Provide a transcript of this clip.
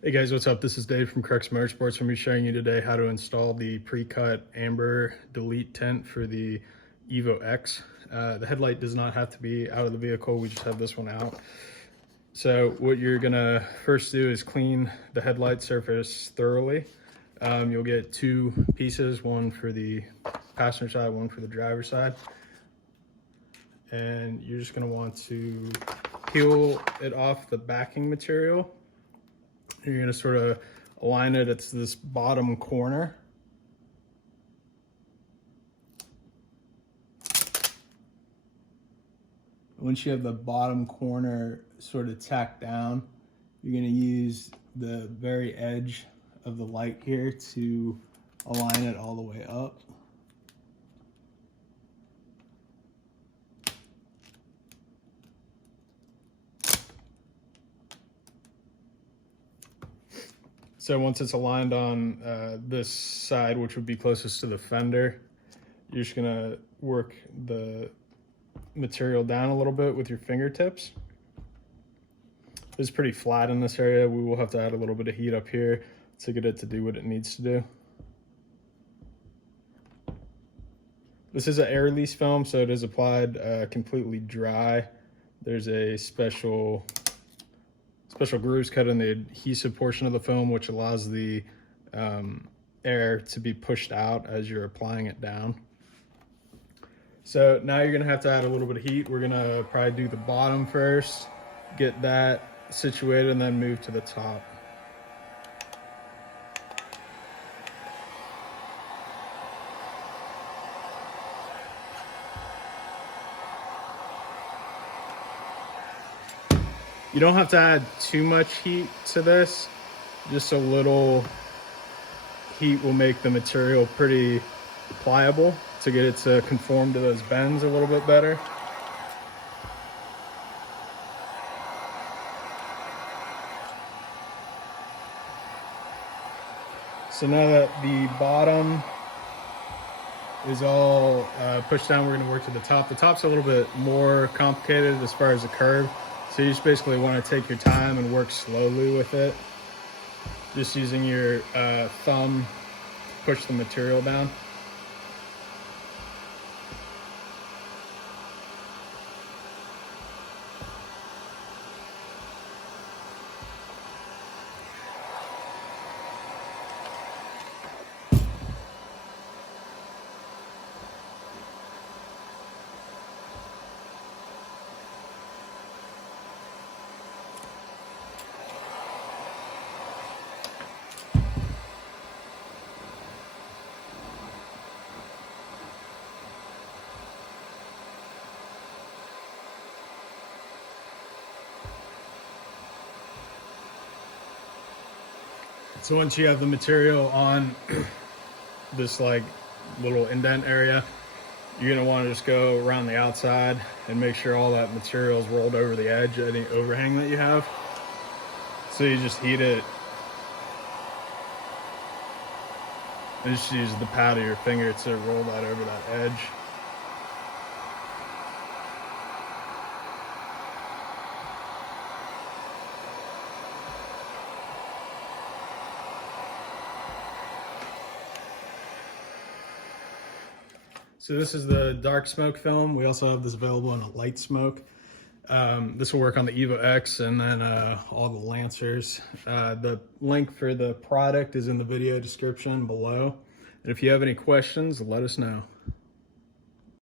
Hey guys, what's up? This is Dave from Crux Moto. I'm going to be showing you today how to install the pre-cut amber delete tint for the EVO X. The headlight does not have to be out of the vehicle, we just have this one out. So what you're gonna first do is clean the headlight surface thoroughly. You'll get two pieces, one for the passenger side, one for the driver's side. And you're just gonna want to peel it off the backing material. You're gonna sort of align it at this bottom corner. Once you have the bottom corner sort of tacked down, you're gonna use the very edge of the light here to align it all the way up. So once it's aligned on this side, which would be closest to the fender, you're just gonna work the material down a little bit with your fingertips. It's pretty flat in this area. We will have to add a little bit of heat up here to get it to do what it needs to do. This is an air release film, so it is applied completely dry. There's a special grooves cut in the adhesive portion of the film, which allows the air to be pushed out as you're applying it down. So now you're gonna have to add a little bit of heat. We're gonna probably do the bottom first, get that situated, and then move to the top. You don't have to add too much heat to this. Just a little heat will make the material pretty pliable to get it to conform to those bends a little bit better. So now that the bottom is all pushed down, we're going to work to the top. The top's a little bit more complicated as far as the curve. So you just basically want to take your time and work slowly with it. Just using your thumb to push the material down. So once you have the material on this like little indent area, you're gonna want to just go around the outside and make sure all that material is rolled over the edge, any overhang that you have. So you just heat it and just use the pad of your finger to roll that over that edge. So this is the dark smoke film. We also have this available in a light smoke. This will work on the EVO X and then all the Lancers. The link for the product is in the video description below. And if you have any questions, let us know.